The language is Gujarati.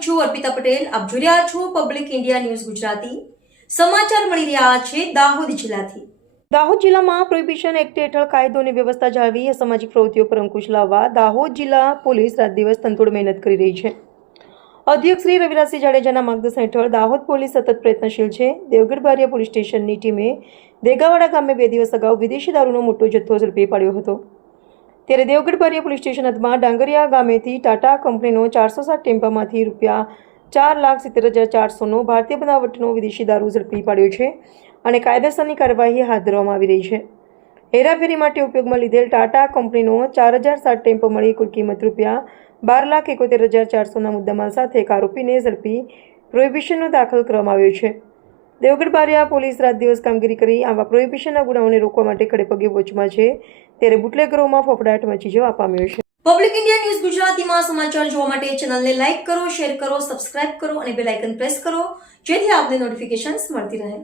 પટેલ. આપ જોઈ રહ્યા છો પબ્લિક ઇન્ડિયા ન્યૂઝ ગુજરાતી. સમાચાર મળી રહ્યા છે દાહોદ જિલ્લાથી. દાહોદ જિલ્લામાં પ્રોહિબિશન એક્ટ હેઠળ કાયદો અને વ્યવસ્થા જાળવી અસામાજિક પ્રવૃત્તિઓ પર અંકુશ લાવવા દાહોદ જિલ્લા પોલીસ રાત દિવસ તંતોડ મહેનત કરી રહી છે. અધ્યક્ષ શ્રી રવિરાજસિંહ જાડેજાના માર્ગદર્શન હેઠળ દાહોદ પોલીસ સતત પ્રયત્નશીલ છે. દેવગઢ બારિયા પોલીસ સ્ટેશનની ટીમે દેગાવાડા ગામે બે દિવસ અગાઉ વિદેશી દારૂનો મોટો જથ્થો ઝડપી પાડ્યો હતો. ત્યારે દેવગઢ બારિયા પોલીસ સ્ટેશન હદમાં ડાંગરિયા ગામેથી ટાટા કંપનીનો ચારસો સાત ટેમ્પામાંથી રૂપિયા ચાર લાખ સિત્તેર હજાર ચારસોનો ભારતીય બનાવટનો વિદેશી દારૂ ઝડપી પાડ્યો છે અને કાયદેસરની કાર્યવાહી હાથ ધરવામાં આવી રહી છે. હેરાફેરી માટે ઉપયોગમાં લીધેલ ટાટા કંપનીનો ચાર હજાર સાત ટેમ્પો મળી કુલ કિંમત રૂપિયા બાર લાખ એકોતેર હજાર ચારસોના મુદ્દામાલ સાથે એક આરોપીને ઝડપી પ્રોહિબિશનનો દાખલ કરવામાં આવ્યો છે. દેવગઢ બારિયા પોલીસ રાત દિવસ કામગીરી કરી. આવા પ્રોહિબિશનના ગુનાઓને રોકવા માટે ખડેપગે વોચમાં છે. ત્યારે બુટલેગરોમાં ફફડાટ મચી જવા પામ્યો છે. પબ્લિક ઇન્ડિયા ન્યૂઝ ગુજરાતીમાં સમાચાર જોવા માટે ચેનલને લાઇક કરો, શેર કરો, સબસ્ક્રાઇબ કરો અને બેલ આઇકન પ્રેસ કરો. જેથી આપને નોટિફિકેશન્સ મળતી રહે.